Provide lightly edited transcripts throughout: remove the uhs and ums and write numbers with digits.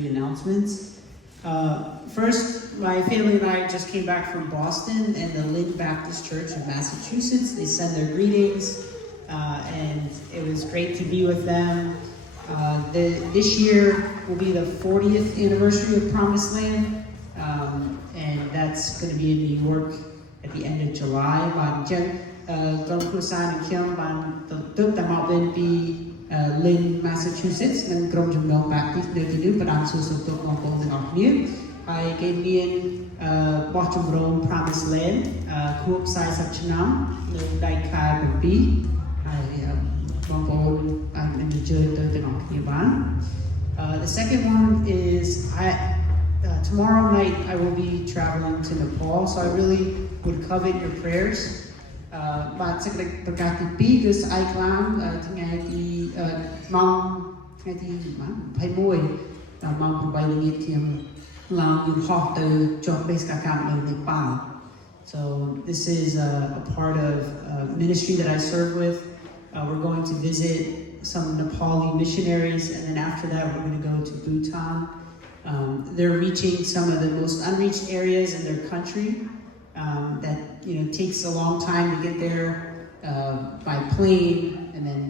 Announcements. First, my family and I just came back from Boston and the Lynn Baptist Church of Massachusetts. They send their greetings, and it was great to be with them. This year will be the 40th anniversary of Promised Land, and that's going to be in New York at the end of July. Lynn, Massachusetts និងក្រុមចំណង Baptist នៅទីនេះផ្ដល់សួរសុខទុក្ខបងប្អូនទាំងអស់គ្នាហើយគេមានបោះជំរំ Promised Land ខួប40ឆ្នាំនៅដៃខែ7ហើយបងប្អូនអាចនឹងអញ្ជើញទៅទាំងអស់គ្នាបាន The second one is tomorrow night I will be traveling to Nepal, so I really would covet your prayers. បាទសេចក្តីប្រកាសទី2គឺស្អែកឡើងថ្ងៃទីម៉ោងថ្ងៃទី21ដល់ម៉ោង8ល្ងាចខ្ញុំឡើងយន្តហោះទៅចុះបេសកកម្មនៅនេប៉ាល់ So this is a part of ministry that I serve with. We're going to visit some Nepali missionaries, and then after that we're going to go to Bhutan. They're reaching some of the most unreached areas in their country. That takes a long time to get there by plane and then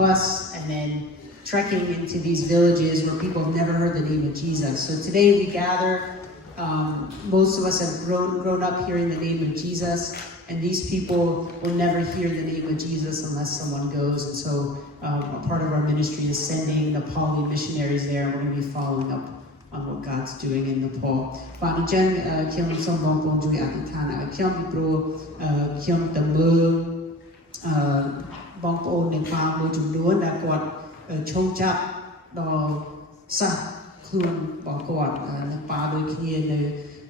bus and then trekking into these villages where people have never heard the name of Jesus. So today we gather. Most of us have grown up hearing the name of Jesus, and these people will never hear the name of Jesus unless someone goes. And so a part of our ministry is sending Nepali missionaries there. We're going to be following up on what God's doing in Nepal. បាទអញ្ចឹងខ្ញុំសូមបងប្អូនជួយអធិដ្ឋានឲ្យខ្ញុំពីព្រោះខ្ញុំទៅមើលបងប្អូននេប៉ាល់មួយចំនួនដែលគាត់ឈោងចាប់ដល់សាសខ្លួនរបស់គាត់នេប៉ាល់ដូចគ្នា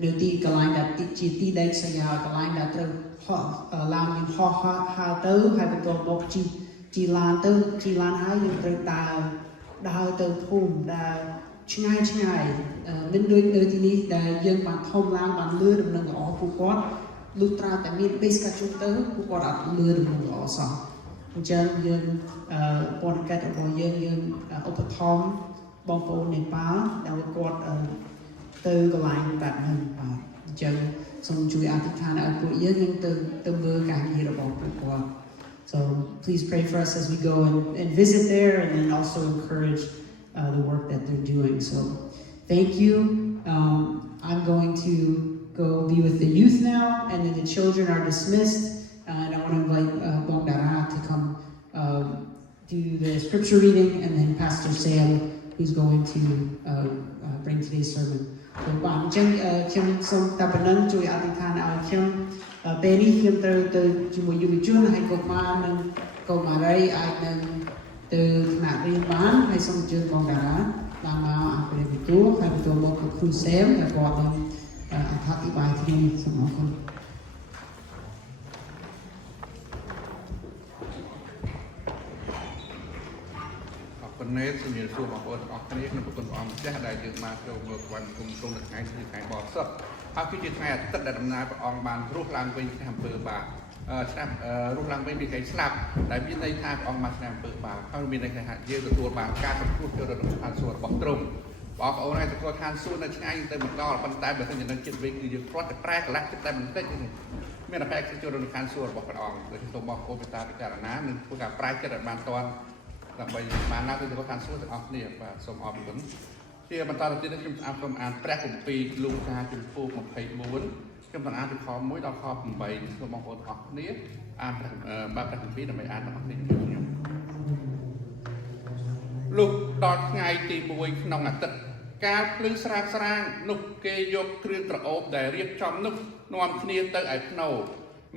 នៅទីកន្លែងដែលជាទីដែកស្រយាលកន្លែងដែលត្រូវហោះឡើងយន្តហោះហើរទៅហើយបន្ទាប់មកជីឡានហើយយើងត្រូវដើរទៅភូមិដែលឆ្ងាយមិនដូចនៅទីនេះដែលយើងបានធំឡើងបានលឺដំណឹងល្អពួកគាត់លុះត្រាតែមានបេសកជនទៅពួកគាត់អត់លឺដំណឹងល្អសោះអញ្ចឹងយើងពន្ធកិច្ចរបស់យើងឧបត្ថម្ភបងប្អូននេប៉ាល់ដែលគាត់ទៅកន្លែងបែបហ្នឹងបាទអញ្ចឹងសូមជួយអធិដ្ឋានឲ្យពួកយើងទៅមើលការងាររបស់ពួកគាត់ So please pray for us as we go and visit there, and then also encourage the work that they're doing. So thank you. I'm going to go be with the youth now, and then the children are dismissed. And I want to invite Bong Dara to come do the scripture reading, and then Pastor Sam, who's going to bring today's sermon. So, បាទអញ្ចឹងខ្ញុំសូមតែប៉ុណ្្នឹងជួយអធិដ្ឋានឲ្យខ្ញុំពេលនេះខ្ញុំទៅជាមួយយុវជនហើយកុមារនិងកុមារីអាចនឹងទៅថ្នាក់រៀនបានហើយសូមអញ្ជើញបងតារាបានមកអភិរិយបន្ទូលហើយបន្ទូលមកគ្រូសេមដែលគាត់នឹងអធិប្បាយគ្នាសូមអរគុណ Hãy subscribe cho kênh Ghiền Mì Gõ để không bỏ lỡ nhữngដើម្បីបានណាទៅទៅខាងសួរទាំងអស់គ្នាបាទសូមអរគុណជាបន្តទៅទៀតខ្ញុំអានសូមអានព្រះគម្ពីរលោកកាជំពូក24ខ្ញុំបានអានពីខ1ដល់ខ8សូមបងប្អូនអរគ្នាអានព្រះគម្ពីរដើម្បីអានទាំងអស់គ្នាខ្ញុំលោកដល់ថ្ងៃទី1ក្នុងអាទិត្យកាលភ្លឺស្រាងនោះគេយកគ្រឿងក្រអូបដែលរៀបចំនោះនាំគ្នាទៅឯភ្នូរ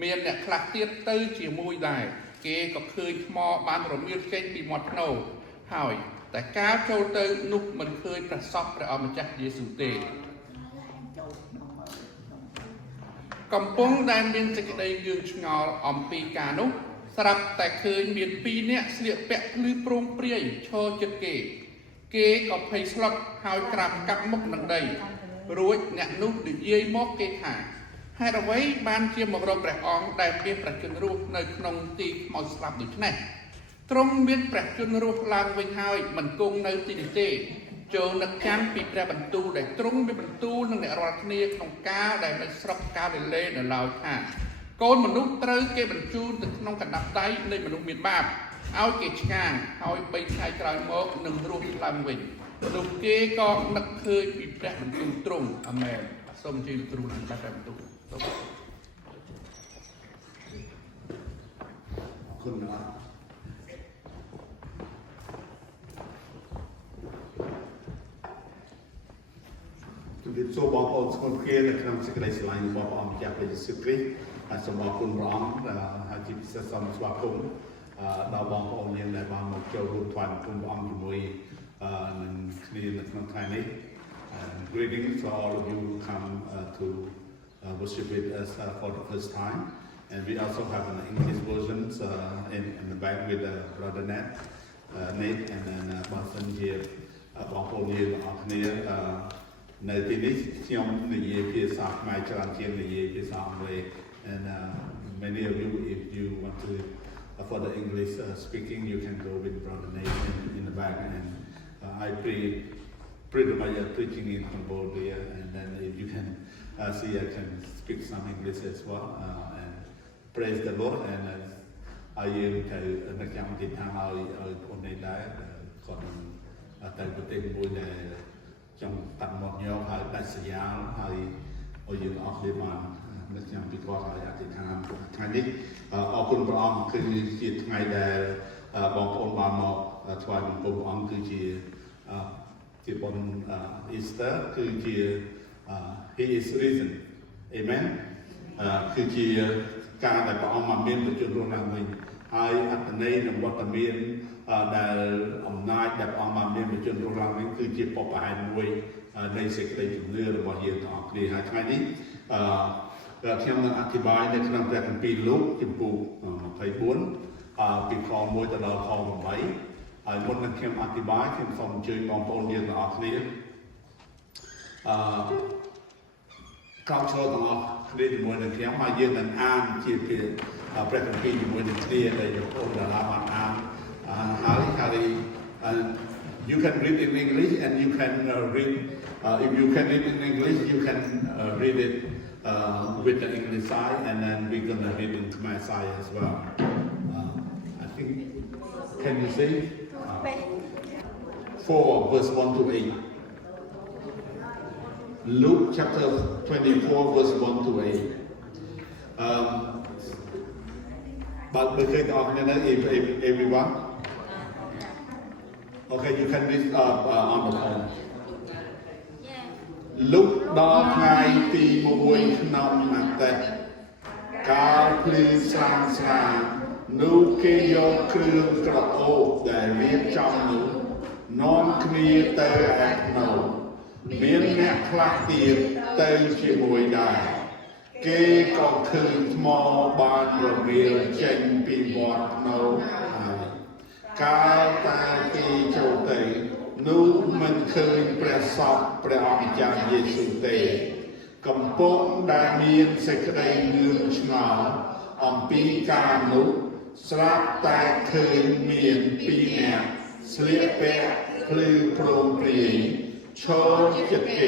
មានអ្នកខ្លះទៀតទៅជាមួយដែរគេក៏ឃើញថ្មបានរមៀលចេញពីមាត់ភ្នូរហើយតែការចូលទៅនោះមិនឃើញព្រះសពព្រះអម្ចាស់យេស៊ូវទេកំពុងដែលមានសេចក្តីយឺតឆ្ងល់អំពីការនោះស្រាប់តែឃើញមាន2នាក់ស្លៀកពាក់ភ្លឺព្រំព្រាយឈរជិតគេក៏ភ័យស្លុតហើយក្រាបកាប់មុខនឹងដីរួចអ្នកនោះនិយាយមកគេថាហេតុអ្វីបានជាមករកព្រះអង្គដែលមានព្រះជន្មរស់នៅក្នុងទីខ្មោចស្លាប់ដូច្នេះទ្រង់មានព្រះជន្មរស់ឡើងវិញហើយមិនគង់នៅទីនេះទេ ចូលនឹកចាំពីព្រះបន្ទូលដែលទ្រង់មានបន្ទូលនឹងអ្នករាល់គ្នាក្នុងកាលដែលនៅស្រុកកាលីលេនៅឡើយថាកូនមនុស្សត្រូវគេបញ្ជូនទៅក្នុងកណ្ដាប់ដៃនៃមនុស្សមានបាបឲ្យគេឆ្កាងហើយ3ថ្ងៃក្រោយមកនឹងរស់ឡើងវិញនោះគេក៏នឹកឃើញពីព្រះបន្ទូលទ្រង់អាមែនសូមជឿគ្រូនឹងព្រះបន្ទូលคุณ ជំរាបសួរបងប្អូនស្គនគ្នានៅក្នុងសេចក្តីស្រឡាញ់របស់ព្រះអង្គម្ចាស់ព្រះយេស៊ូវគ្រីស្ទហើយសូមអរគុណព្រះអង្គហើយជាពិសេសសូមស្វាគមន៍ដល់បងប្អូនយើងដែលបានមកចូលរួមថ្វាយបង្គំព្រះអង្គជាមួយនឹងគ្នានៅក្នុងថ្ងៃនេះ Greetings to all of you who come to worship with us for the first time and we also have an English version in the back with Brother Nate and then បងសិនជាបងប្អូនយើងអរគ្នានៅទីនេះខ្ញុំនិយាយភាសាខ្មែរច្រើនជាងនិយាយភាសាអង់គ្លេស and many of you if you want to for the English speaking you can go with Brother Nate in the back and I pretty much preaching in Cambodia and then if you can see I can speak some English as well and praise the Lord and ហើយយើងត្រូវនឹកចាំទីថាឲ្យបងនេះដែរគាត់ទៅប្រទេសមួយដែលចង់តាត់មកញោមហើយដាច់សញ្ញាហើយឲ្យយើងអស់គ្នាបាននឹកចាំពីគាត់ហើយអធិដ្ឋានថ្ងៃនេះអរគុណព្រះអង្គគឺជាថ្ងៃដែលបងប្អូនបានមកថ្វាយបង្គំព្រះអង្គគឺជាបុណ្យ Easter គឺជា He is risen Amen គឺជាការដែលព្រះអង្គមកមានបញ្ជូនរស់ឡើងវិញហើយអត្តន័យនិងវត្តមានដែលអំណាចដែលព្រះអង្គបានមានបញ្ជូនរស់ឡើងវិញគឺជាបបផែនមួយនៃសេចក្តីជំនឿរបស់យើងទាំងអស់គ្នាហើយថ្ងៃនេះខ្ញុំនឹងអធិប្បាយនៅក្នុងព្រះគម្ពីរលូកជំពូក24ពីខ1ទៅដល់ខ8ហើយមុននឹងខ្ញុំអធិប្បាយខ្ញុំសូមអញ្ជើញបងប្អូនយើងទាំងអស់គ្នាកោតឈរទាំងអស់គ្នាជាមួយនឹងខ្ញុំហើយយើងនឹងអានជាព្រះគម្ពីរជាមួយនឹងគ្នាដែលបងប្អូនដែលបានអានហើយ you can read in English and you can read if you can read in English you can read it with the English side and then we're going to read in Khmer side as well I think can you see 4 verse 1 to 8 Luke chapter 24 verse 1 to 8 but we can if everyone okay you can read on the phone លុបដល់ថ្ងៃទី1ក្នុងអតីតកាលភ្លឺស្រាងស្រាងនោះគេយកគ្រឿងក្រអូបដែលរៀបចំនោះនាំគ្នាទៅឯភ្នៅមានអ្នកខ្លះទៀតទៅជាមួយដែរគេក៏ឃើញថ្មបានរងាលចេញពីវត្តនៅហើយកាលតាគេចូលទៅនោះមិនឃើញព្រះសពព្រះអង្គម្ចាស់យេស៊ូវទេកំពុងដែលមានសេចក្តីងឿងឆ្ងល់អំពីការនោះស្រាប់តែឃើញមាន2នាក់ស្លៀកពាក់ភ្លឺព្រមព្រៀងឈរចិត្ត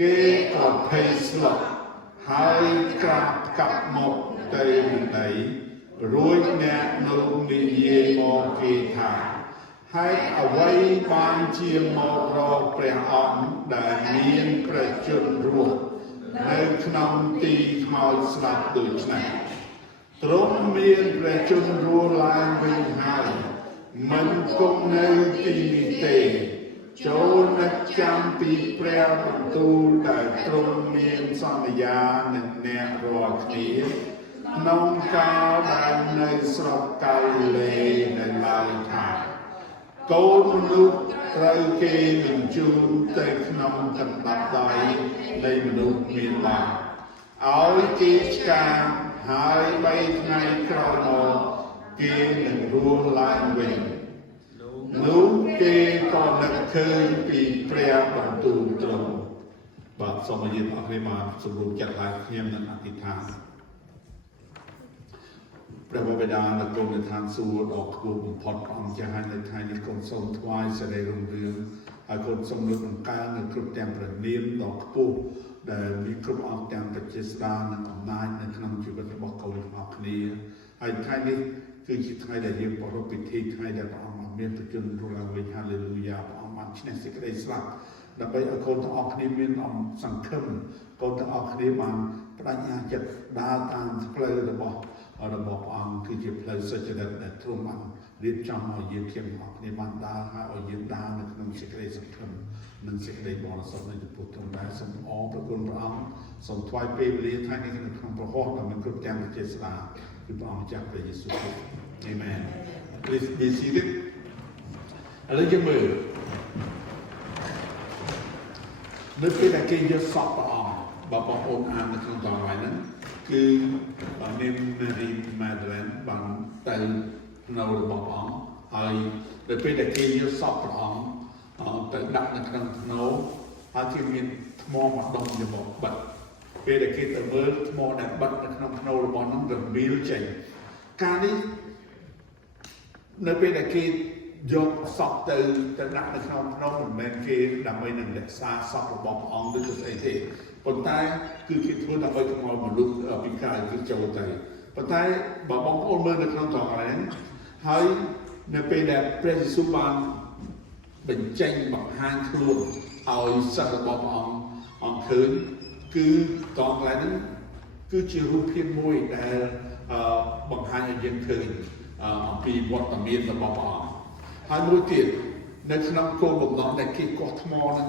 គេក៏ភ័យស្លុតហើយក្រាបកាប់មកទៅនឹងដីរួចអ្នកនោះនិយាយមកគេថាហើយអ្វីបានជាមករកព្រះអង្គដែលមានព្រះជន្មរស់នៅក្នុងទីខ្មោចស្លាប់ដូច្នេះទ្រង់មានព្រះជន្មរស់ឡើងវិញហើយមិនគង់នៅទីនេះទេចូលនឹកចាំពីព្រះបន្ទូលដែលទ្រង់មានសន្យានឹងអ្នករាល់គ្នាក្នុងកាលដែលនៅស្រុកកាលីលេនៅឡើយថាកូនមនុស្សត្រូវគេបញ្ជូនទៅក្នុងកណ្ដាប់ដៃនៃមនុស្សមានបាបឲ្យគេឆ្កាងហើយ3ថ្ងៃក្រោយមកគេនឹងរស់ឡើងវិញនោះគេក៏នឹកឃើញពីព្រះបន្ទូលទ្រង់បាទសូមឲ្យយើងអរគុណបានសម្រួលចិត្តឡើងខ្ញុំនឹងអធិដ្ឋានព្រះបិតានៅក្នុងឋានសួគ៌ដ៏ខ្ពស់បំផុតព្រះអង្គចាស់ហើយនៅថ្ងៃនេះកូនសូមថ្វាយសេរីរុងរឿង ហើយកូនសូមលើកបង្កើននៅគ្រប់ទាំងព្រះនាមដ៏ខ្ពស់ដែលមានគ្រប់អង្គទាំងបច្ចេស្តានិងអំណាចនៅក្នុងជីវិតរបស់កូនទាំងអស់គ្នាហើយថ្ងៃនេះគឺជាថ្ងៃដែលយើងប្រារព្ធពិធីថ្ងៃដែលព្រះអង្គមានប្រជញ្ញរស់ឡើងវិញហាឡេលូយ៉ាព្រះអង្គបានឈ្នះសេចក្តីស្លាប់ដើម្បីឲ្យកូនទាំងអស់គ្នាមានសង្ឃឹមកូនទាំងអស់គ្នាបានបដិញ្ញាចិត្តដើរតាមផ្លូវរបស់ព្រះអង្គគឺជាផ្លូវសុចរិតដែលទ្រង់បានរៀបចំឲ្យយើងទាំងអស់គ្នាបានដើរហើយឲ្យយើងដើរនៅក្នុងសេចក្តីសង្ឃឹមនិងសេចក្តីបរិសុទ្ធនៃចំពោះទ្រង់ដែរសូមអរព្រគុណព្រះអង្គសូមថ្វាយពេលវេលាថ្ងៃនេះនៅក្នុងព្រះហស្ថដែលមានគ្រប់ទាំងវិជាស្ដាគឺព្រះអង្គម្ចាស់ព្រះយេស៊ូវគ្រីស្ទ Amen. Please be seated. ឥឡូវយើងមើលនៅពេលដែលគេយកសពព្រះអង្គបងប្អូនអាននៅក្នុងតងហើយហ្នឹងគឺនាង Mary Magdalene បានទៅនៅរបស់ព្រះអង្គហើយនៅពេលដែលគេយកសពព្រះអង្គទៅដាក់នៅក្នុងថ្នោហើយគេមានថ្មមួយដុំរបស់បិទពេលដែលគេទៅមើលថ្មដែលបិទនៅក្នុងថ្នោរបស់ហ្នឹងរមៀលចេញការនេះនៅពេលដែលគេយកសពទៅដាក់នៅក្នុងថ្នោមិនមែនគេដើម្បីនឹងរក្សាសពរបស់ព្រះអង្គឬស្អីទេប៉ុន្តែគឺគេធ្វើដើម្បីកុំឲ្យមនុស្សពីក្រៅគេចូលទៅប៉ុន្តែបើបងប្អូនមើលនៅក្នុងតងហ្នឹងហើយនៅពេលដែលព្រះយេស៊ូវបានបញ្ចេញបង្ហាញខ្លួនឲ្យសិស្សរបស់ព្រះអង្គឃើញគឺតងហ្នឹងគឺជារូបភាពមួយដែលបង្ហាញឲ្យយើងឃើញអំពីវត្តមានរបស់ព្រះអង្គហើយមួយទៀតនៅក្នុងគោលបំណងដែលគេកោះថ្មហ្នឹង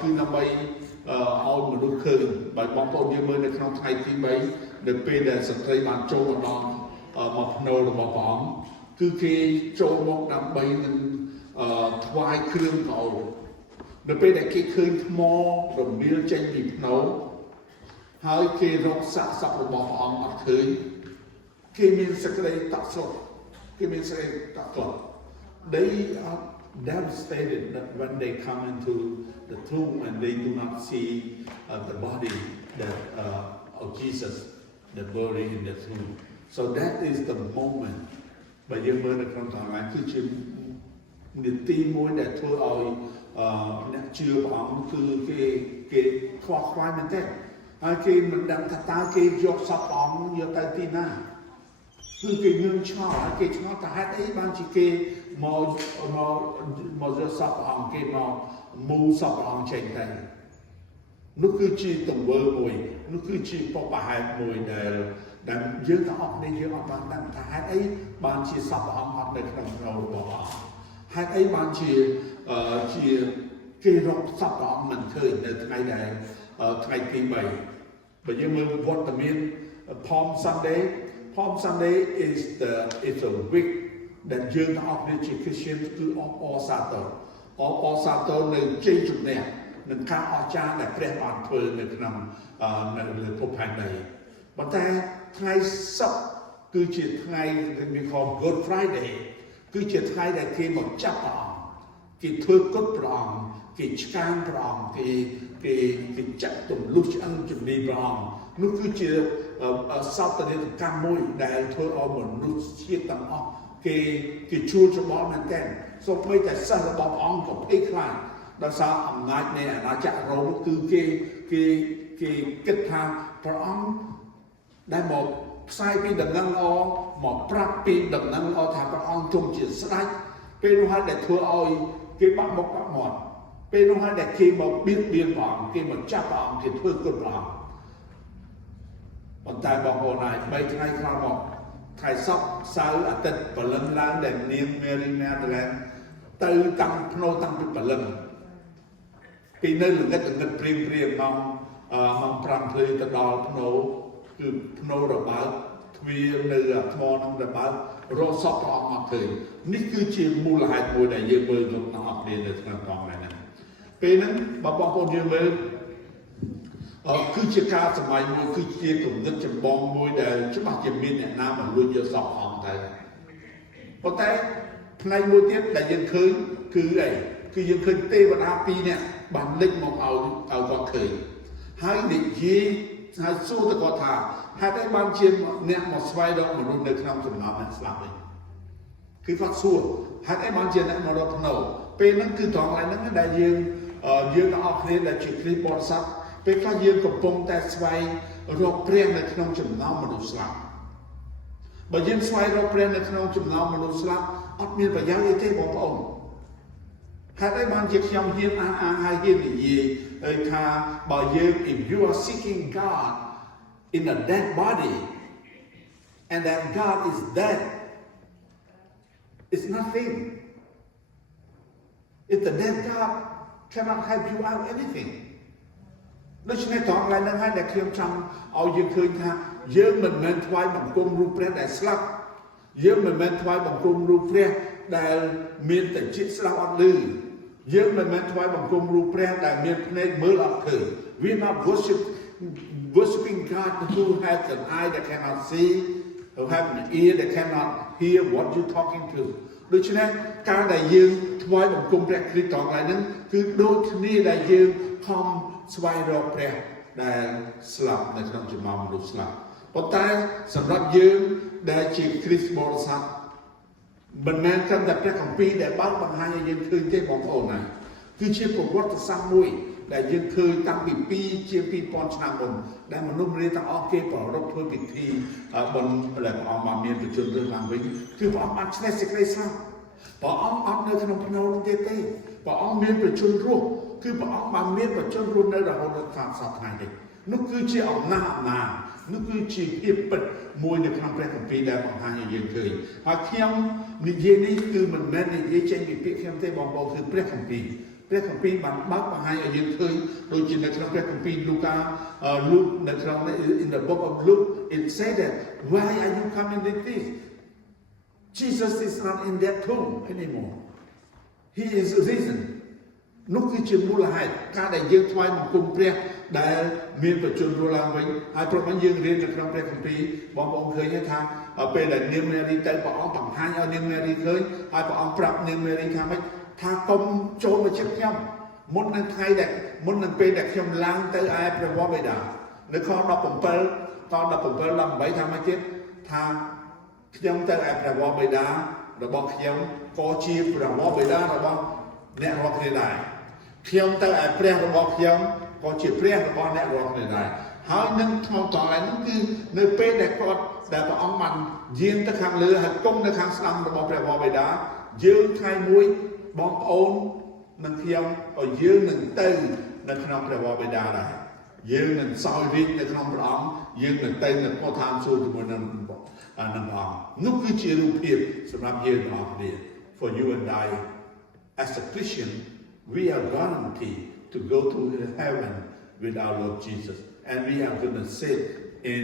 គឺដើម្បីឲ្យមនុស្សឃើញបើបងប្អូនយើងមើលនៅក្នុងថ្ងៃទី3នៅពេលដែលស្ត្រីបានចូលមកដល់មកភ្នូររបស់ព្រះអង្គគឺគេចូលមកដើម្បីនឹងថ្វាយគ្រឿងកោរនៅពេលដែលគេឃើញថ្មរមៀលចេញពីភ្នូរហើយគេរកសាកសពរបស់ព្រះអង្គអត់ឃើញគេមានសេចក្តីតក់ស្លុតគេមានសេចក្តីតក់ស្លុត They are devastated that when they come into the tomb and they do not see the body that of Jesus that buried in the tomb. So that is the moment. បើយើងមើលនៅក្នុងតង្ហាគឺជានីតិមួយដែលធ្វើឲ្យអ្នកជឿព្រះអង្គគឺគេខ្វល់ខ្វាយមែនទេហើយគេមិនដឹងថាតើគេយកសពព្រះអង្គយកទៅទីណាគឺគេងឿងឆ្ងល់ហើយគេឆ្ងល់ថាហេតុអីបានជាគេមកយកសពព្រះអង្គគេមកមូលសពព្រះអង្គចេញទៅនោះគឺជាទង្វើមួយនោះគឺជាបបហេតុមួយដែលយើងទាំងអស់គ្នាយើងអត់បានដឹងថាហេតុអីបានជាសពព្រះអង្គអត់នៅក្នុងផ្លូវរបស់ព្រះអង្គហេតុអីបានជាគេរកសពព្រះអង្គមិនឃើញនៅថ្ងៃដែលថ្ងៃទី3បើយើងមើលវត្តមាន Palm Sunday is a week that យើងទាំងអស់គ្នាជា Christian គឺអបសាទរនៅជ័យជំនះនឹងការអស្ចារ្យដែលព្រះបានធ្វើនៅក្នុងនៅលើភពផែនដីប៉ុន្តែថ្ងៃសុក្រគឺជាថ្ងៃដែលគេហៅ Good Friday គឺជាថ្ងៃដែលគេមកចាប់ព្រះអង្គគេធ្វើគុតព្រះអង្គគេឆ្កាងព្រះអង្គគេចាក់ទម្លុះឆ្អឹងជំនីព្រះអង្គនោះគឺជាសោកនាដកម្មមួយដែលធ្វើឲ្យមនុស្សជាតិទាំងអស់គេជួលច្បល់មែនទែនសូម្បីតែសិស្សរបស់ព្រះអង្គក៏ភ័យខ្លាចដោយសារអំណាចនៃអាណាចក្ររ៉ូមគឺគេគិតថាព្រះអង្គដែលមកផ្សាយពីដំណឹងល្អមកប្រាប់ពីដំណឹងល្អថាព្រះអង្គទ្រង់ជាស្ដេចពេលនោះហើយដែលធ្វើឲ្យគេបាក់មុខបាក់មាត់ពេលនោះហើយដែលគេមកបៀតបៀនព្រះអង្គគេមកចាប់ព្រះអង្គគេធ្វើគុណព្រះអង្គប៉ុន្តែបងប្អូនហើយ3ថ្ងៃក្រោយមកថ្ងៃសុក្រសៅរ៍អាទិត្យព្រលឹមឡើងដែលនាង Mary Magdalene ទៅតាំងភ្នូរតាំងពីព្រលឹមពីនៅល្ងិតព្រៀងម៉ោង5ព្រឹកទៅដល់ភ្នូរគឺភ្នូររបើកទ្វារនៅថ្មនឹងរបើករកសពព្រះអង្គអត់ឃើញនេះគឺជាមូលហេតុមួយដែលយើងមើលក្នុងអស់គ្នានៅក្នុងកងហ្នឹងពេលហ្នឹងបងប្អូនយើងមើលគឺជាការសម័យមួយគឺជាគំនិតចម្បងមួយដែលច្បាស់ជាមានអ្នកណាមកលួចយកសពអង្គទៅប៉ុន្តែផ្នែកមួយទៀតដែលយើងឃើញគឺអីគឺយើងឃើញទេវតា2នាក់បានលេចមកឲ្យគាត់ឃើញហើយនិយាយហើយសួរទៅគាត់ថាហេតុអីបានជាអ្នកមកស្វែងរកមនុស្សនៅក្នុងចំណោមអ្នកស្លាប់វិញ គឺគាត់សួរហេតុអីបានជាអ្នកមករកភ្នៅពេលហ្នឹងគឺត្រង់ឡើយហ្នឹងដែលយើងទាំងអស់គ្នាដែលជាគ្រីស្ទបរិស័ទពេលខ្លះយើងកំពុងតែស្វែងរកព្រះនៅក្នុងចំណោមមនុស្សស្លាប់បើយើងស្វែងរកព្រះនៅក្នុងចំណោមមនុស្សស្លាប់អត់មានប្រយោជន៍អីទេបងប្អូនហេតុអីបានជាខ្ញុំហ៊ានអានហើយហ៊ាននិយាយថាបើយើង if you are seeking God in a dead body and that God is dead it's nothing if the dead God cannot help you out anything ដូច្នេះត្រង់ឡើយហ្នឹងហើយដែលខ្ញុំចង់ឲ្យយើងឃើញថាយើងមិនមែនថ្វាយបង្គំរូបព្រះដែលស្លាប់យើងមិនមែនថ្វាយបង្គំរូបព្រះដែលមានតែជាតិស្លាប់អត់ឮយើងមិនមែនថ្វាយបង្គំរូបព្រះដែលមានភ្នែកមើលអត់ឃើញ we not worshiping God who has an eye that cannot see who have an ear that cannot hear what you talking to ដូច្នេះការដែលយើងថ្វាយបង្គំព្រះគ្រីស្ទត្រង់ឡើយហ្នឹងគឺដូចគ្នាដែលយើងខំស្វែងរកព្រះដែលស្លាប់នៅក្នុងចំណោមមនុស្សស្លាប់ប៉ុន្តែសម្រាប់យើងដែលជាគ្រីស្ទបរិស័ទមិនមែនត្រឹមតែព្រះគម្ពីរដែលបើកបង្ហាញឲ្យយើងឃើញទេបងប្អូនណាគឺជាប្រវត្តិសាស្ត្រមួយដែលយើងឃើញតាំងពីជាង 2000 ឆ្នាំមុនដែលមនុស្សរាទាំងអស់គេប្រារព្ធធ្វើពិធីបុណ្យដែលព្រះអង្គបានមានប្រជញ្ញរឿងឡើងវិញគឺព្រះអង្គបានឈ្នះសេចក្តីស្លាប់ព្រះអង្គអត់នៅក្នុងភ្នូនោះទេព្រះអង្គមានប្រជញ្ញរស់គឺព្រះអង្គបានមានប្រជញ្ញរស់នៅរហូតដល់សពថ្ងៃនេះនោះគឺជាអំណាចនោះគឺជាភាពពិតមួយនៅក្នុងព្រះគម្ពីរដែលបង្ហាញឲ្យយើងឃើញហើយខ្ញុំនិយាយនេះគឺមិនមែននិយាយចេញពីពាក្យខ្ញុំទេបងប្អូនគឺព្រះគម្ពីរបានបើកបង្ហាញឲ្យយើងឃើញដូចជានៅក្នុងព្រះគម្ពីរលូកានៅក្នុង in the book of Luke it said that why are you coming with this Jesus is not in that tomb anymore he is risen នោះគឺជាមូលហេតុការដែលយើងថ្វាយបង្គំព្រះដែលមានប្រជញ្ញរស់ឡើងវិញហើយព្រោះមិនយើងរៀននៅក្នុងព្រះគម្ពីរបងប្អូនឃើញថាពេលដែលនាងមេរីទៅព្រះអង្គបង្ហាញឲ្យនាងមេរីឃើញហើយព្រះអង្គប្រាប់នាងមេរីថាម៉េចថាកុំចូលមកជិតខ្ញុំមុននឹងពេលដែលខ្ញុំឡើងទៅឯព្រះវរបិតានៅខ17 18ថាម៉េចទៀតថាខ្ញុំទៅឯព្រះវរបិតារបស់ខ្ញុំក៏ជាព្រះវរបិតារបស់អ្នករាល់គ្នាដែរខ្ញុំទៅឯព្រះរបស់ខ្ញុំក៏ជាព្រះរបស់អ្នករាល់គ្នាដែរហើយនឹងថងតឡើងនោះគឺនៅពេលដែលគាត់ដែលព្រះអង្គបានយាងទៅខាងលើហើយគង់នៅខាងស្ដាំរបស់ព្រះវរបិតាយើងថ្ងៃមួយបងប្អូននិងខ្ញុំក៏យើងនឹងទៅនៅក្នុងព្រះវរបិតាដែរយើងនឹងសោយរាជ្យនៅក្នុងព្រះអង្គយើងនឹងទៅនៅភពឋានសួគ៌ជាមួយនឹងព្រះអង្គនោះគឺជារូបភាពសម្រាប់យើងទាំងអស់គ្នា for you and I as a Christian we are guaranteed to go to heaven with our Lord Jesus and we are going to sit in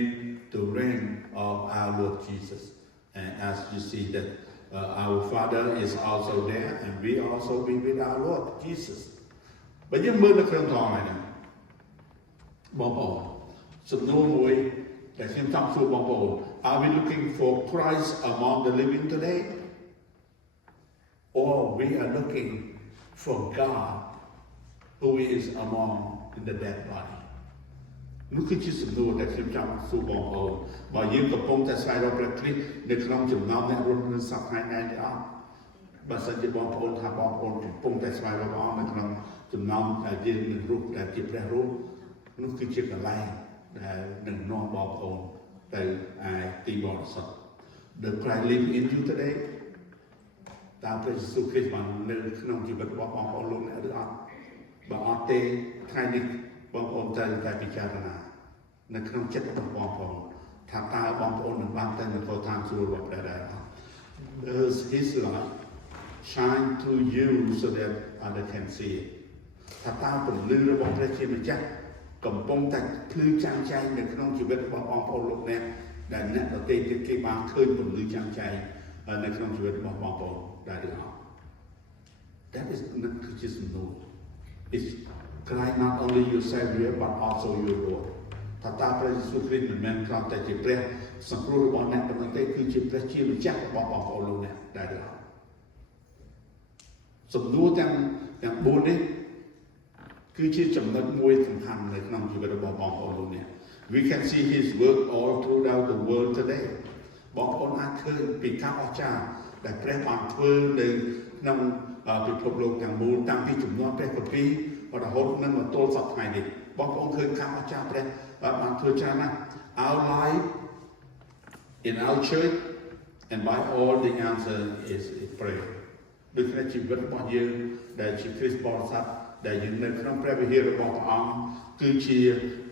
the reign of our Lord Jesus and as you see that our Father is also there and we also be with our Lord Jesus បើយើងមើលនៅក្នុងត្រង់ហ្នឹងបងប្អូនសំណួរមួយដែលខ្ញុំចង់សួរបងប្អូន Are we looking for Christ among the living today or we are looking for God who is among in the dead body នោះគឺជាសំណួរដែលខ្ញុំចង់សួរបងប្អូនបើយើងកំពុងតែស្វែងរកព្រះគ្រីស្ទនៅក្នុងចំណោមអ្នករស់នៅសពថ្ងៃនេះទេអត់បើសិនជាបងប្អូនថាបងប្អូនកំពុងតែស្វែងរកព្រះអង្គនៅក្នុងចំណោមដែលយើងនឹងរស់ដែលជាព្រះរូបនោះគឺជាកន្លែងដែលនឹងនាំបងប្អូនទៅឯទីបរិសុទ្ធ The Christ live in you today តើព្រះយេស៊ូវគ្រីស្ទបាននៅក្នុងជីវិតរបស់បងប្អូនលោកអ្នកឬអត់បើអត់ទេថ្ងៃនេះបងប្អូនត្រូវតែពិចារណានៅក្នុងចិត្តរបស់បងប្អូនថាតើបងប្អូននឹងបានទៅនគរឋានសួគ៌របស់ព្រះដែរអត់ Does his light shine through you so that others can see it ថាតើពន្លឺរបស់ព្រះជាម្ចាស់កំពុងតែភ្លឺចាំងចែងនៅក្នុងជីវិតរបស់បងប្អូនលោកអ្នកដែលអ្នកដទៃទៀតគេបានឃើញពន្លឺចាំងចែងនៅក្នុងជីវិតរបស់បងប្អូនដែរឬអត់ That is not just no it's Christ not only your Savior but also your Lord ថាតើព្រះយេស៊ូវគ្រីស្ទមិនមែនគ្រាន់តែជាព្រះសង្គ្រោះរបស់អ្នកប៉ុណ្ណោះទេគឺជាព្រះជាម្ចាស់របស់បងប្អូនលោកអ្នកដែរឬអត់សំណួរទាំង4នេះគឺជាចំណុចមួយសំខាន់នៅក្នុងជីវិតរបស់បងប្អូនលោកអ្នក We can see his work all throughout the world today បងប្អូនអាចឃើញពីការអស្ចារ្យ ដែលព្រះបានធ្វើនៅក្នុងពិភពលោកទាំងមូលតាំងពីជំនាន់ព្រះគម្ពីររហូតនឹងមកទល់សប្តាហ៍នេះបងប្អូនឃើញកម្មអស្ចារ្យព្រះបានធ្វើច្រើនណាស់ Our life in our church and by all the answer is prayer ដូចជាជីវិតរបស់យើងដែលជាគ្រីស្ទបរិស័ទដែលយើងនៅក្នុងព្រះវិហាររបស់ព្រះអង្គគឺជា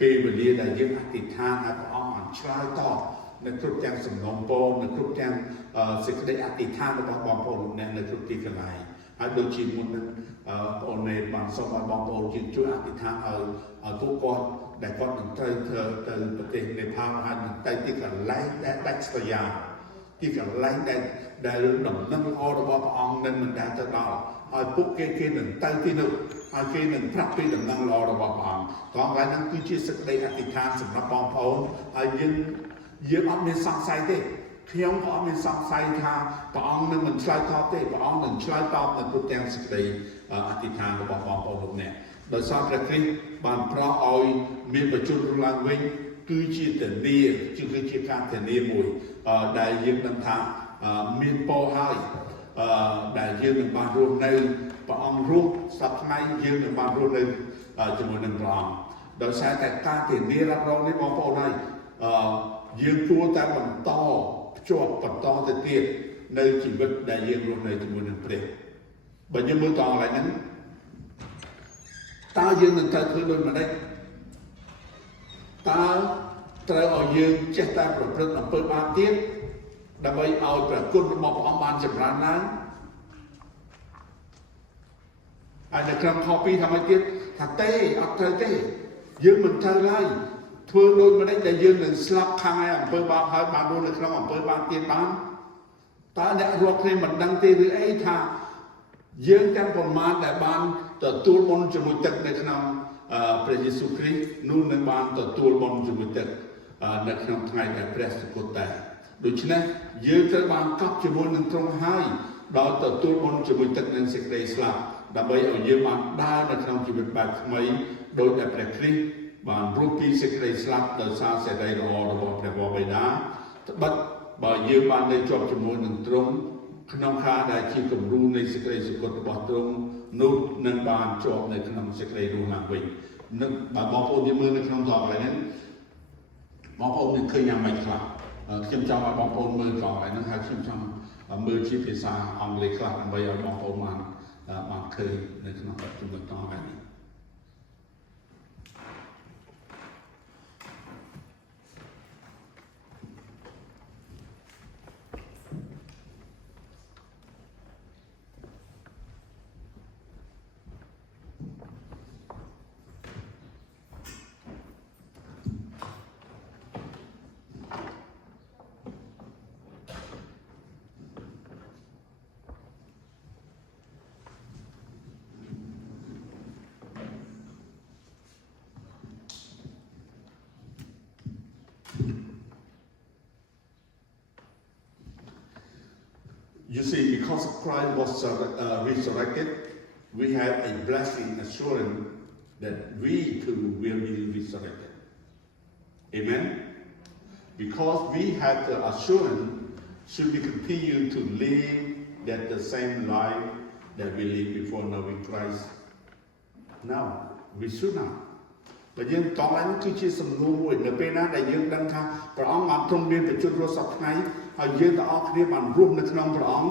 ពេលវេលាដែលយើងអធិដ្ឋានឲ្យព្រះអង្គបានឆ្លើយតបនៅគ្រប់ទាំងសំណូមពរនៅគ្រប់ទាំងសេចក្តីអធិដ្ឋានរបស់បងប្អូនលោកអ្នកនៅគ្រប់ទីកន្លែងហើយដូចជាមុននឹងបងប្អូនមេបានសូមឲ្យបងប្អូនយើងជួយអធិដ្ឋានឲ្យពួកគាត់ដែលគាត់នឹងត្រូវទៅប្រទេសនេប៉ាល់ហើយនឹងទៅទីកន្លែងដែលដាច់ស្រយាលទីកន្លែងដែលដំណឹងល្អរបស់ព្រះអង្គនឹងមិនដែលទៅដល់ហើយពួកគេនឹងទៅទីនោះហើយគេនឹងប្រាប់ពីដំណឹងល្អរបស់ព្រះអង្គកងហើយនឹងគឺជាសេចក្តីអធិដ្ឋានសម្រាប់បងប្អូនហើយយើងអត់មានសង្ស័យទេខ្ញុំក៏អត់មានសង្ស័យថាព្រះអង្គនឹងមិនឆ្លើយតបទេព្រះអង្គនឹងឆ្លើយតបនៅគ្រប់ទាំងសេចក្តីអធិដ្ឋានរបស់បងប្អូនលោកអ្នកដោយសារព្រះគ្រីស្ទបានប្រោសឲ្យមានបច្ចុប្បន្នឡើងវិញគឺជាធានាគឺជាការធានាមួយដែលយើងដឹងថាមានពរហើយដែលយើងនឹងបានរស់នៅព្រះអង្គរស់សប្តាហ៍យើងនឹងបានរស់នៅជាមួយនឹងព្រះអង្គដោយសារតែការធានារ៉ាប់រងនេះបងប្អូនហើយយើងគួរតែបន្តភ្ជាប់បន្តទៅទៀតនៅជីវិតដែលយើងរស់នៅជាមួយនឹងព្រះបើយើងមើលតកន្លែងហ្នឹងតើយើងនឹងត្រូវធ្វើដូចម្តេចតើត្រូវឲ្យយើងចេះតែប្រព្រឹត្តអំពើបាបទៀតដើម្បីឲ្យព្រះគុណរបស់ព្រះអង្គបានចម្រើនឡើងហើយនៅក្នុងខ2ថាម៉េចទៀតថាទេអត់ត្រូវទេយើងមិនត្រូវឡើយធ្វើដូចម្តេចដែលយើងនឹងស្លាប់ខាងឯអំពើបាបហើយបានរស់នៅក្នុងអំពើបាបទៀតបានតើអ្នករកគ្នាមិនដឹងទេឬអីថាយើងទាំងប្រមាណដែលបានទទួលបុណ្យជាមួយទឹកនៅក្នុងព្រះយេស៊ូវគ្រីស្ទនោះនឹងបានទទួលបុណ្យជាមួយទឹកនៅក្នុងថ្ងៃដែលព្រះសុគតដែរដូច្នេះយើងត្រូវបានកប់ជាមួយនឹងទ្រង់ហើយដោយទទួលបុណ្យជាមួយទឹកនិងសេចក្តីស្លាប់ដើម្បីឲ្យយើងបានដើរនៅក្នុងជីវិតបែបថ្មីដោយដែលព្រះគ្រីស្ទបានរស់ពីសេចក្តីស្លាប់ដោយសារសេចក្តីល្អរបស់ព្រះវរបិតាត្បិតបើយើងបាននៅជាប់ជាមួយនឹងទ្រង់ក្នុងការដែលជាគំរូនៃសេចក្តីសុគតរបស់ទ្រង់នោះនឹងបានជាប់នៅក្នុងសេចក្តីរស់ឡើងវិញនឹងបើបងប្អូនយើងមើលនៅក្នុងតកន្លែងនេះបងប្អូននឹងឃើញយ៉ាងម៉េចខ្លះខ្ញុំចង់ឲ្យបងប្អូនមើលតកន្លែងហ្នឹងហើយខ្ញុំចង់មើលជាភាសាអង់គ្លេសខ្លះដើម្បីឲ្យបងប្អូនបានឃើញនៅក្នុងចំណុចតកន្លែងនេះYou see, because Christ was resurrected, we have a blessing assurance that we too will be resurrected. Amen? Because we have the assurance, should we continue to live the same life that we lived before knowing Christ? No, we should not. បើយើងតឡើងគឺជាសំណួរមួយនៅពេលណាដែលយើងដឹងថាព្រះអង្គបានទ្រង់មានប្រជញ្ញរស់សប្តាហ៍ហើយយើងទាំងអស់គ្នាបានរស់នៅក្នុងព្រះអង្គ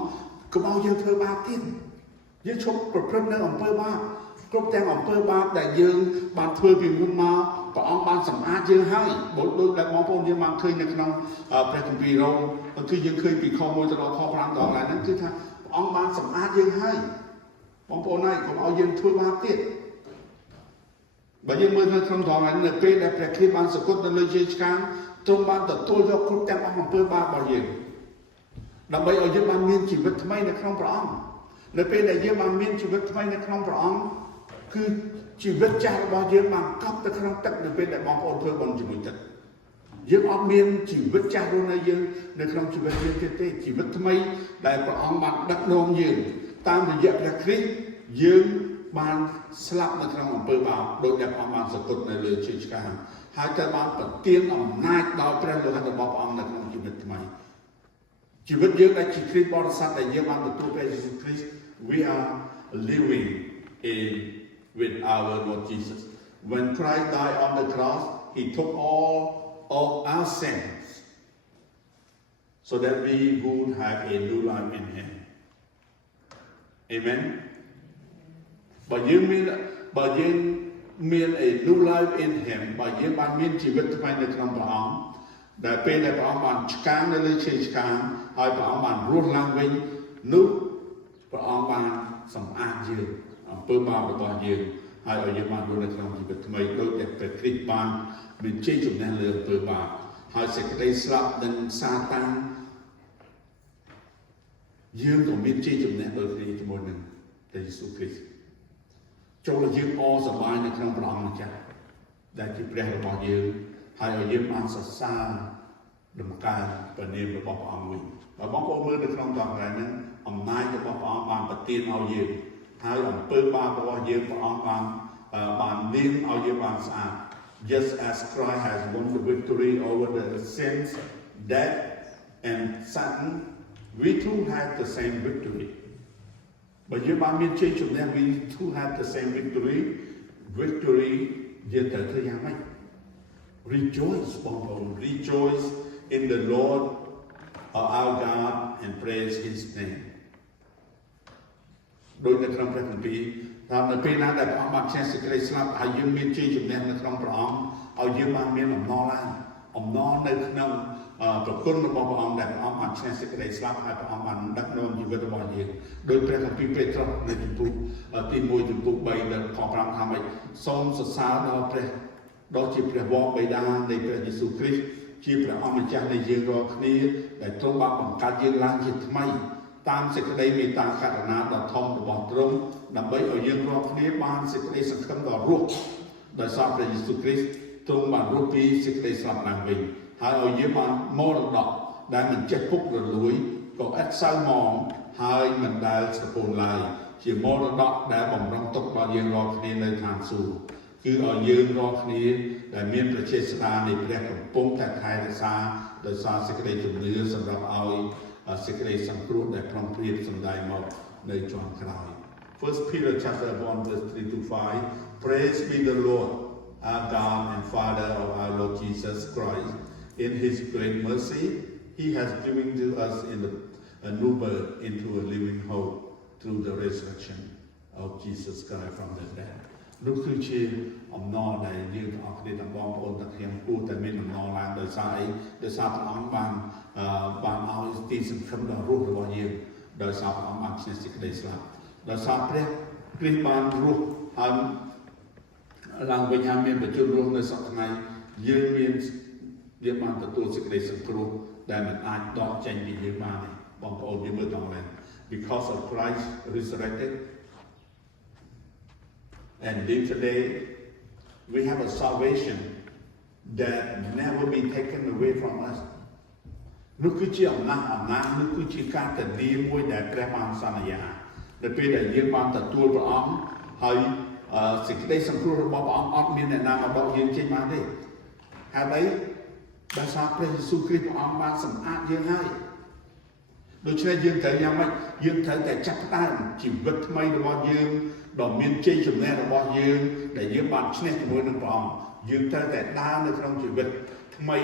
កុំឲ្យយើងធ្វើបាបទៀតយើងឈប់ប្រព្រឹត្តនៅអំពើបាបគ្រប់ទាំងអំពើបាបដែលយើងបានធ្វើពីមុនមកព្រះអង្គបានសម្អាតយើងហើយដូចដែលបងប្អូនយើងបានឃើញនៅក្នុងព្រះគម្ពីររ៉ូមគឺយើងឃើញពីខ1ទៅដល់ខ5ដល់កន្លែងហ្នឹងគឺថាព្រះអង្គបានសម្អាតយើងហើយបងប្អូនហើយកុំឲ្យយើងធ្វើបាបទៀតបើយើងមើលនៅក្នុងត្រង់ហ្នឹងនៅពេលដែលព្រះគ្រីស្ទបានសគត់នៅលើជើងឆ្កាងទ្រង់បានទទួលយកគ្រប់ទាំងអស់អំពើបាបរបស់យើងដើម្បីឲ្យយើងបានមានជីវិតថ្មីនៅក្នុងព្រះអង្គនៅពេលដែលយើងបានមានជីវិតថ្មីនៅក្នុងព្រះអង្គគឺជីវិតចាស់របស់យើងបានកប់ទៅក្នុងទឹកនៅពេលដែលបងប្អូនធ្វើបុណ្យជាមួយទឹកយើងអត់មានជីវិតចាស់រស់នៅយើងនៅក្នុងជីវិតយើងទៀតទេជីវិតថ្មីដែលព្រះអង្គបានដឹកនាំយើងតាមរយៈព្រះគ្រីស្ទយើងបានស្លាប់នៅក្នុងអំពើបាបដោយដែលព្រះអង្គបានសគត់នៅលើជើងឆ្កាងហើយក៏បានប្រទានអំណាចដល់ព្រះលោហិតរបស់ព្រះអង្គនៅក្នុងជីវិតថ្មី ជីវិតយើងដែលជាគ្រីស្ទបរិស័ទដែលយើងបានទទួលព្រះយេស៊ូវគ្រីស្ទ we are living in with our Lord Jesus. When Christ died on the cross, he took all of our sins so that we would have a new life in him. Amen. បើយើងមាន a new life in him បើយើងបានមានជីវិតថ្មីនៅក្នុងព្រះអង្គដែលពេលដែលព្រះអង្គបានឆ្កាងនៅលើឈើឆ្កាងហើយព្រះអង្គបានរស់ឡើងវិញនោះព្រះអង្គបានសម្អាតយើងអំពើបាបរបស់យើងហើយឲ្យយើងបានរស់នៅក្នុងជីវិតថ្មីដូចដែលព្រះគ្រីស្ទបានមានជ័យជំនះលើអំពើបាបហើយសេចក្តីស្លាប់និងសាតាំងយើងក៏មានជ័យជំនះដូចគ្នាជាមួយនឹងព្រះយេស៊ូវគ្រីស្ទចូលឲ្យយើងអរសប្បាយនៅក្នុងព្រះអង្គម្ចាស់ដែលជាព្រះរបស់យើងហើយឲ្យយើងបានសរសើរដំណើរព្រះនាមរបស់ព្រះអង្គវិញបើបងប្អូនមើលនៅក្នុងតង្កែហ្នឹងអំណាចរបស់ព្រះអង្គបានប្រទានឲ្យយើងហើយអំពើបាបរបស់យើងព្រះអង្គបានលាងឲ្យយើងបានស្អាត Just as Christ has won the victory over the sins, death and Satan, we too have the same victory. But you might be changing that we too have the same victory. Victory, rejoice, rejoice in the Lord our God and praise His name. ដោយនៅក្នុងព្រះគម្ពីរថានៅពេលណាដែលព្រះអង្គបានឈ្នះសេចក្តីស្លាប់ហើយយើងមានជ័យជំនះនៅក្នុងព្រះអង្គឲ្យយើងបានមានអំណរឡើងអំណរនៅក្នុងប្រគុណរបស់ព្រះអង្គដែលព្រះអង្គបានឈ្នះសេចក្តីស្លាប់ហើយព្រះអង្គបានដឹកនាំជីវិតរបស់យើងដោយព្រះគម្ពីរពេត្រុសនៅជំពូកទី1ជំពូក3ដល់ខ5ថាម៉េចសូមសរសើរដល់ព្រះដ៏ជាព្រះវរបិតានៃព្រះយេស៊ូវគ្រីស្ទជាព្រះអម្ចាស់នៃយើងរាល់គ្នាដែលទ្រង់បានបង្កើតយើងឡើងជាថ្មីតាមសេចក្តីមេត្តាករុណាដ៏ធំរបស់ទ្រង់ដើម្បីឲ្យយើងរាល់គ្នាបានសេចក្តីសង្ឃឹមដ៏រស់ដោយសារព្រះយេស៊ូវគ្រីស្ទទ្រង់បានរស់ពីសេចក្តីស្លាប់ឡើងវិញហើយឲ្យយើងបានមរតកដែលមិនចេះពុករលួយក៏ឥតសៅហ្មងហើយមិនដែលស្រពោនឡើយជាមរតកដែលបំរុងទុកដល់យើងរាល់គ្នានៅឋានសួគ៌គឺឲ្យយើងរាល់គ្នាដែលមានប្រជាស្ដារនៃព្រះកំពុងតែថែរក្សាដោយសារសេចក្តីជំនឿសម្រាប់ឲ្យសេចក្តីសង្គ្រោះដែលព្រមព្រៀងសម្ដែងមកនៅជាន់ក្រោយ First Peter chapter 1 verse 3 to 5 Praise be the Lord our God and Father of our Lord Jesus Christ in His great mercy He has given to us a new birth into a living hope through the resurrection of Jesus Christ from the dead នោះគឺជាអំណរដែលយើងទាំងអស់គ្នាទាំងបងប្អូនទាំងខ្ញុំគួរតែមានអំណរឡើងដោយសារអីដោយសារព្រះអង្គបានឲ្យទីសង្ឃឹមដល់រស់របស់យើងដោយសារព្រះអង្គបានឈ្នះសេចក្តីស្លាប់ដោយសារព្រះគ្រីស្ទបានរស់ហើយឡើងវិញហើយមានបញ្ជូនរស់នៅសប្តាហ៍ថ្ងៃយើងបានទទួលសេចក្តីសង្គ្រោះដែលមិនអាចដកចេញពីយើងបានទេបងប្អូនយើងមើលតង់ឡើង Because of Christ resurrected and live today, we have a salvation that never be taken away from us. នោះគឺជាអំណាចនោះគឺជាការធានាមួយដែលព្រះបានសន្យានៅពេលដែលយើងបានទទួលព្រះអង្គហើយសេចក្តីសង្គ្រោះរបស់ព្រះអង្គអត់មានអ្នកណាមកដកយើងចេញបានទេហើយដោយសារព្រះយេស៊ូវគ្រីស្ទព្រះអង្គបានសម្អាតយើងហើយដូច្នេះយើងត្រូវយ៉ាងម៉េចយើងត្រូវតែចាប់ផ្ដើមជីវិតថ្មីរបស់យើងដ៏មានជ័យជំនះរបស់យើងដែលយើងបានឈ្នះជាមួយនឹងព្រះអង្គយើងត្រូវតែដើរនៅក្នុងជីវិតថ្មី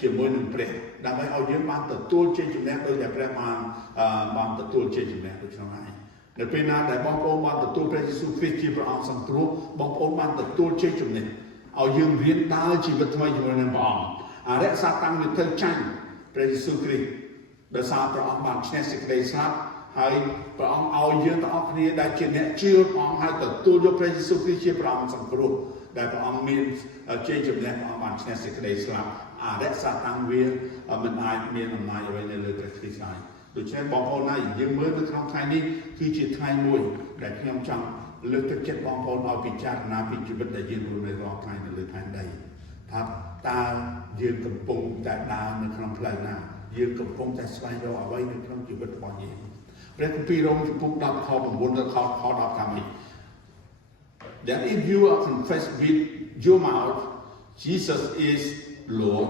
ជាមួយនឹងព្រះដើម្បីឲ្យយើងបានទទួលជ័យជំនះដោយតែព្រះបានទទួលជ័យជំនះដូចក្នុងហើយនៅពេលណាដែលបងប្អូនបានទទួលព្រះយេស៊ូវគ្រីស្ទជាព្រះអង្គសង្គ្រោះបងប្អូនបានទទួលជ័យជំនះឲ្យយើងរៀនដើរជីវិតថ្មីជាមួយនឹងព្រះអង្គអរិយសាតាំងវាទៅចាញ់ព្រះយេស៊ូវគ្រីស្ទដោយសារព្រះអង្គបានឈ្នះសេចក្តីស្លាប់ហើយព្រះអង្គឲ្យយើងទាំងអស់គ្នាដែលជាអ្នកជឿព្រះអង្គហើយទទួលយកព្រះយេស៊ូវគ្រីស្ទជាព្រះអង្គសង្គ្រោះដែលព្រះអង្គមានជ័យជំនះព្រះអង្គបានឈ្នះសេចក្តីស្លាប់អរិយសាតាំងវាមិនអាចមានអំណាចអ្វីនៅលើព្រះគ្រីស្ទឡើយដូច្នេះបងប្អូនណាយើងមើលនៅក្នុងថ្ងៃនេះគឺជាថ្ងៃមួយដែលខ្ញុំចង់លើកទឹកចិត្តបងប្អូនឲ្យពិចារណាពីជីវិតដែលយើងរស់នៅរាល់ថ្ងៃនៅលើផែនដីថាតើយើងកំពុងតែដើរនៅក្នុងផ្លូវណាយើងកំពុងតែស្វែងរកអ្វីនៅក្នុងជីវិតរបស់យើងព្រះគម្ពីររ៉ូមជំពូក10ខ9ដល់ខ10ខាងនេះ That if you are confess with your mouth Jesus is Lord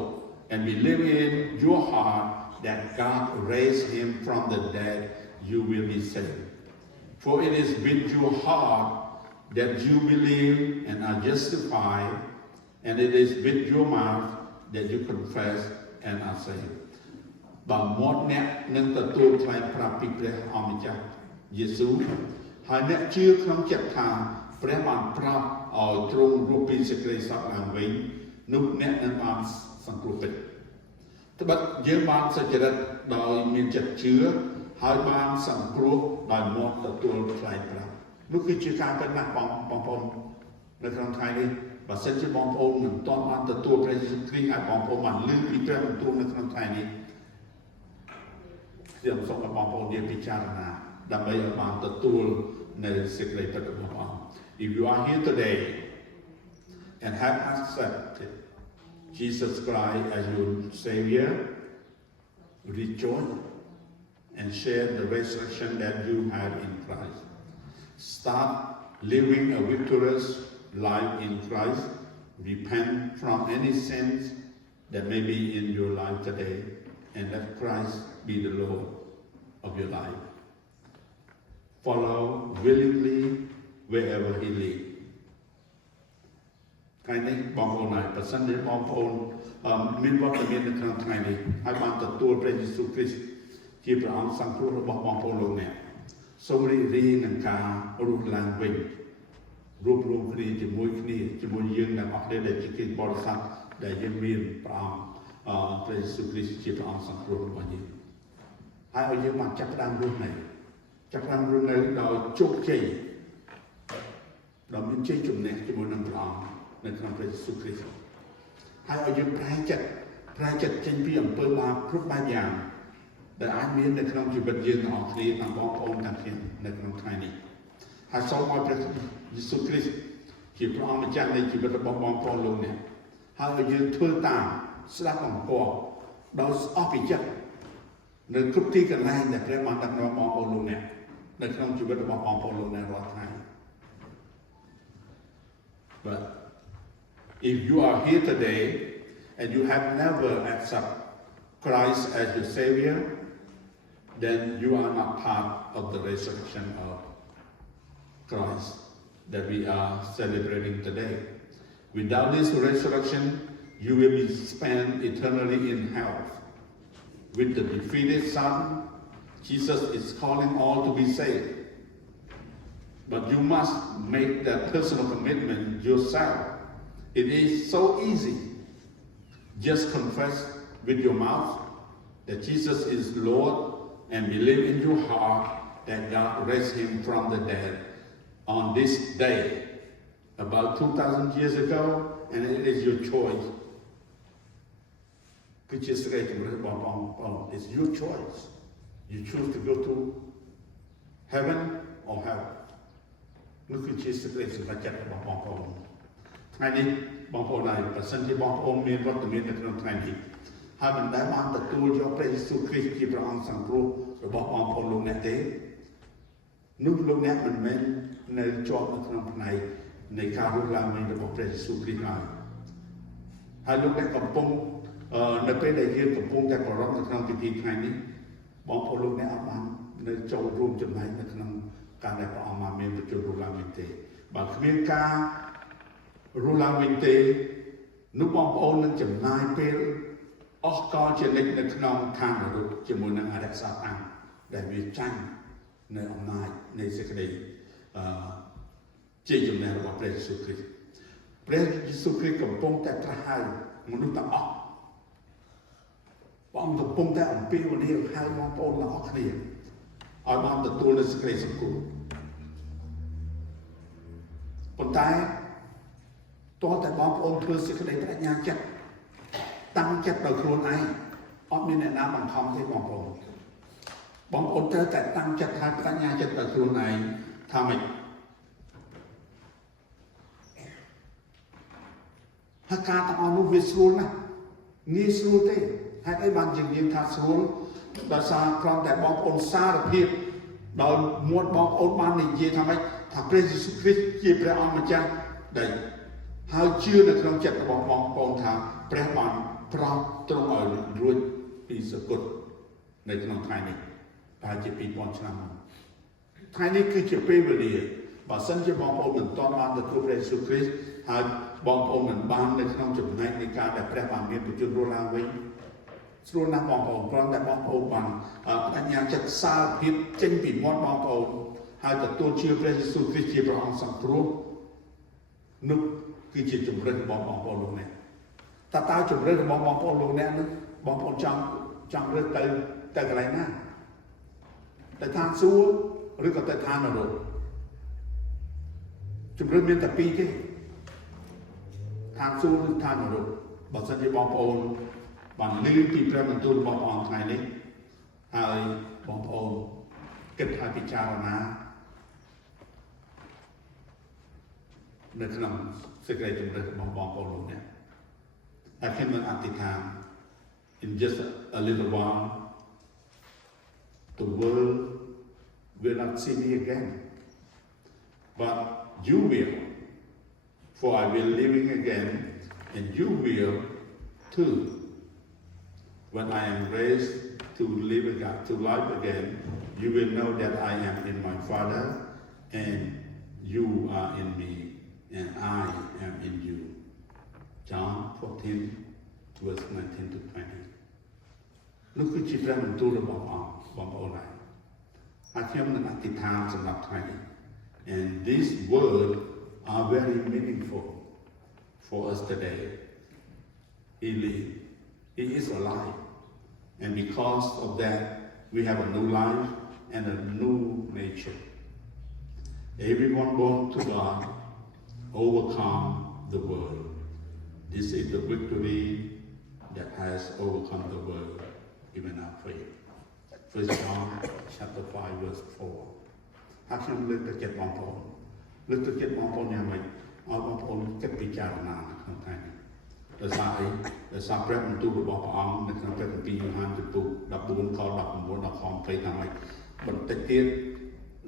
and believe in your heart that God raised him from the dead, you will be saved. For it is with your heart that you believe and are justified, and it is with your mouth that you confess and are saved. បើមាត់អ្នកនឹងទទួលថ្លែងប្រាប់ពីព្រះអម្ចាស់យេស៊ូវហើយអ្នកជឿក្នុងចិត្តថាព្រះបានប្រោសឲ្យទ្រង់រស់ពីសេចក្តីសោកឡើងវិញនោះអ្នកនឹងបានសង្គ្រោះពិតត្បិតយើងបានសុចរិតដោយមានចិត្តជឿហើយបានសង្គ្រោះដោយមាត់ទទួលថ្លែងប្រាប់នោះគឺជាការពិតណាស់បងប្អូននៅក្នុងថ្ងៃនេះបើសិនជាបងប្អូនមិនទាន់បានទទួលព្រះយេស៊ូវគ្រីស្ទហើយបងប្អូនបានឮពីព្រះបន្ទូលនៅក្នុងថ្ងៃនេះខ្ញុំសូមឲ្យបងប្អូនយើងពិចារណាដើម្បីឲ្យបានទទួលនៅសេចក្តីពិតរបស់ព្រះអង្គ If you are here today and have accepted Jesus Christ as your Savior, rejoice and share the resurrection that you had in Christ. Start living a victorious life in Christ. Repent from any sins that may be in your life today, and let Christ be the Lord of your life. Follow willingly wherever He leads. ថ្ងៃនេះបងប្អូនហើយប្រសិនជាបងប្អូនមានវត្តមាននៅក្នុងថ្ងៃនេះហើយបានទទួលព្រះយេស៊ូវគ្រីស្ទជាព្រះអង្គសង្គ្រោះរបស់បងប្អូនលោកអ្នកសូមរីករាយនឹងការរស់ឡើងវិញរួបរวมគ្នាជាមួយយើងទាំងអស់គ្នាដែលជាគ្រីស្ទបរិស័ទដែលយើងមានព្រះអង្គព្រះយេស៊ូវគ្រីស្ទជាព្រះអង្គសង្គ្រោះរបស់យើងហើយឲ្យយើងបានចាប់ផ្ដើមរស់នៅដោយជោគជ័យដោយមានជ័យជំនះជាមួយនឹងព្រះអង្គនៅក្នុងព្រះយេស៊ូវគ្រីស្ទហើយឲ្យយើងប្រែចិត្តចេញពីអំពើបាបគ្រប់បែបយ៉ាងដែលអាចមាននៅក្នុងជីវិតយើងទាំងអស់គ្នាទាំងបងប្អូនទាំងគ្នានៅក្នុងថ្ងៃនេះហើយសូមឲ្យព្រះយេស៊ូវគ្រីស្ទជាព្រះអង្គម្ចាស់នៃជីវិតរបស់បងប្អូនលោកអ្នកហើយឲ្យយើងធ្វើតាមស្ដាប់បង្គាប់ដោយអស់ពីចិត្តនៅគ្រប់ទីកន្លែងដែលព្រះបានដឹកនាំបងប្អូនលោកអ្នកនៅក្នុងជីវិតរបស់បងប្អូនលោកអ្នករាល់ថ្ងៃ But if you are here today and you have never accepted Christ as your Savior, then you are not part of the resurrection of Christ that we are celebrating today. Without this resurrection, you will be spent eternally in hell. With the defeated Son, Jesus is calling all to be saved. But you must make that personal commitment yourself. It is so easy. Just confess with your mouth that Jesus is Lord and believe in your heart that God raised him from the dead on this day about 2,000 years ago, and it is your choice. It's your choice. You choose to go to heaven or hell. នោះគឺជាសេចក្តីសម្រេចចិត្តរបស់បងប្អូនថ្ងៃនេះបងប្អូនហើយប្រសិនជាបងប្អូនមានវត្តមាននៅក្នុងថ្ងៃនេះហើយមិនដែលបានទទួលយកព្រះយេស៊ូវគ្រីស្ទជាព្រះអង្គសង្គ្រោះរបស់បងប្អូនលោកអ្នកទេនោះលោកអ្នកមិនមែននៅជាប់នៅក្នុងផ្នែកនៃការរស់ឡើងវិញរបស់ព្រះយេស៊ូវគ្រីស្ទហើយលោកអ្នកកំពុងនៅពេលដែលយើងកំពុងតែប្រារព្ធនៅក្នុងពិធីថ្ងៃនេះបងប្អូនលោកអ្នកអត់បាននៅចូលរួមចំណែកនៅក្នុងការដែលព្រះអង្គបានមានបញ្ចូលរស់ឡើងវិញទេបើគ្មានការរស់ឡើងវិញទេនោះបងប្អូននឹងចំណាយពេលអស់កលជានិច្ចនៅក្នុងឋាននរកជាមួយនឹងអរិយសាតាំងដែលវាចាញ់នៅអំណាចនៃសេចក្តីជ័យជំនះរបស់ព្រះយេស៊ូវគ្រីស្ទព្រះយេស៊ូវគ្រីស្ទកំពុងតែត្រាស់ហៅមនុស្សទាំងអស់ព្រះអង្គកំពុងតែអំពាវនាវហៅបងប្អូនទាំងអស់គ្នាឲ្យបានទទួលនូវសេចក្តីសង្គ្រោះប៉ុន្តែតើតែបងប្អូនធ្វើសេចក្តីប្រាជ្ញាចិត្តតាំងចិត្តដោយខ្លួនឯងអត់មានអ្នកណាបង្ខំទេបងប្អូនត្រូវតែតាំងចិត្តហើយប្រាជ្ញាចិត្តដោយខ្លួនឯងថាម៉េចហើយការទាំងអស់នោះវាស្រួលណាស់ងាយស្រួលទេហេតុអីបានយើងថាស្រួលដោយសារគ្រាន់តែបងប្អូនសារភាពដោយមាត់បងប្អូនបាននិយាយថាម៉េចថាព្រះយេស៊ូវគ្រីស្ទជាព្រះអង្គម្ចាស់ដែលហើយជឿនៅក្នុងចិត្តរបស់បងប្អូនថាព្រះបានប្រោសទ្រង់ឲ្យរួចពីសគត់ ในក្នុងថ្ងៃនេះប្រហែលជា2000ឆ្នាំមុនថ្ងៃនេះគឺជាពេលវេលាបើសិនជាបងប្អូនមិនទាន់បានទទួលព្រះយេស៊ូវគ្រីស្ទហើយបងប្អូនមិនបាននៅក្នុងចំណែកនៃការដែលព្រះបានមានបញ្ជូនរស់ឡើងវិញស្រួលណាស់បងប្អូនគ្រាន់តែបងប្អូនបានបញ្ញាចិត្តសារភាពចេញពីមាត់បងប្អូនហើយទទួលជឿព្រះយេស៊ូវគ្រីស្ទជាព្រះអង្គសង្គ្រោះនោះគឺជាជំរឿនរបស់បងប្អូនលោកអ្នកតើជំរឿនរបស់បងប្អូនលោកអ្នកនោះបងប្អូនចង់រើសទៅកន្លែងណាទៅឋានសួគ៌ឬក៏ទៅឋាននរកជំរឿនមានតែពីរទេឋានសួគ៌ឬឋាននរកបើសិនជាបងប្អូនបានឮពីព្រះបន្ទូលរបស់ព្រះអង្គថ្ងៃនេះហើយបងប្អូនគិតហើយពិចារណានៅក្នុងសេចក្តីជំរឿនរបស់បងប្អូនលោកអ្នកហើយខ្ញុំនឹងអធិដ្ឋាន in just a little while the world will not see me again but you will for I will living again and you will too when I am raised to live again to life again you will know that I am in my Father and you are in me and I am in you John 14 verse 19 to 20នោះគឺជាព្រះបន្ទូលរបស់ព្រះអង្គបងប្អូនហើយខ្ញុំនឹងអធិដ្ឋានសម្រាប់ថ្ងៃនេះ and these words are very meaningful for us today he lives he is alive and because of that we have a new life and a new nature everyone born to God overcome the world this is the victory that has overcome the world even our faith. 1 John chapter 5 verse 4ហើយខ្ញុំលើកទឹកចិត្តបងប្អូនលើកទឹកចិត្តបងប្អូនយ៉ាងម៉េចឲ្យបងប្អូនគិតពិចារណាក្នុងថ្ងៃនេះដោយសារអីដោយសារព្រះបន្ទូលរបស់ព្រះអង្គនៅក្នុងព្រះគម្ពីរយ៉ូហានជំពូក14ខ19ដល់ខ20ថាម៉េចបន្តិចទៀត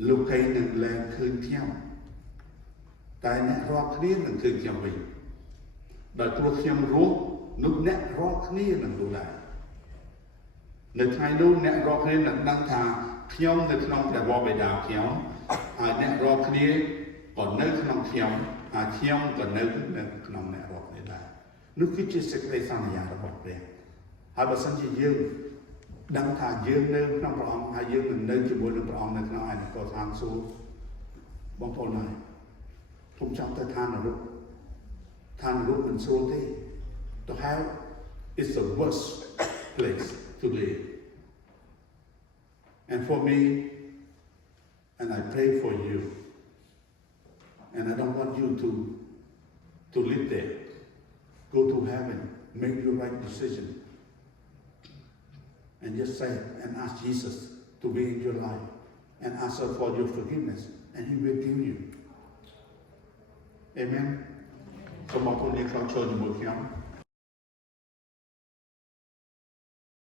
លោកកៃនឹងលែងឃើញខ្ញុំតែអ្នករាល់គ្នានឹងឃើញខ្ញុំវិញដោយព្រោះខ្ញុំរស់នោះអ្នករាល់គ្នានឹងរស់ដែរនៅថ្ងៃនោះអ្នករាល់គ្នានឹងដឹងថាខ្ញុំនៅក្នុងព្រះវរបិតាខ្ញុំហើយអ្នករាល់គ្នាក៏នៅក្នុងខ្ញុំហើយខ្ញុំក៏នៅក្នុងអ្នករាល់គ្នាដែរនោះគឺជាសេចក្តីសន្យារបស់ព្រះហើយបើសិនជាយើងដឹងថាយើងនៅក្នុងព្រះអង្គហើយយើងនឹងនៅជាមួយនឹងព្រះអង្គនៅក្នុងឯនគរឋានសួគ៌បងប្អូនហើយខ្ញុំចង់ទៅឋាននរកមិនស្រួលទេ to have is the worst place to live and for me and I pray for you and I don't want you to live there go to heaven make your right decision and just say and ask Jesus to be in your life and ask for your forgiveness and he will give you amen សូមបងប្អូនយើងក្នុងចូលជាមួយខ្ញុំ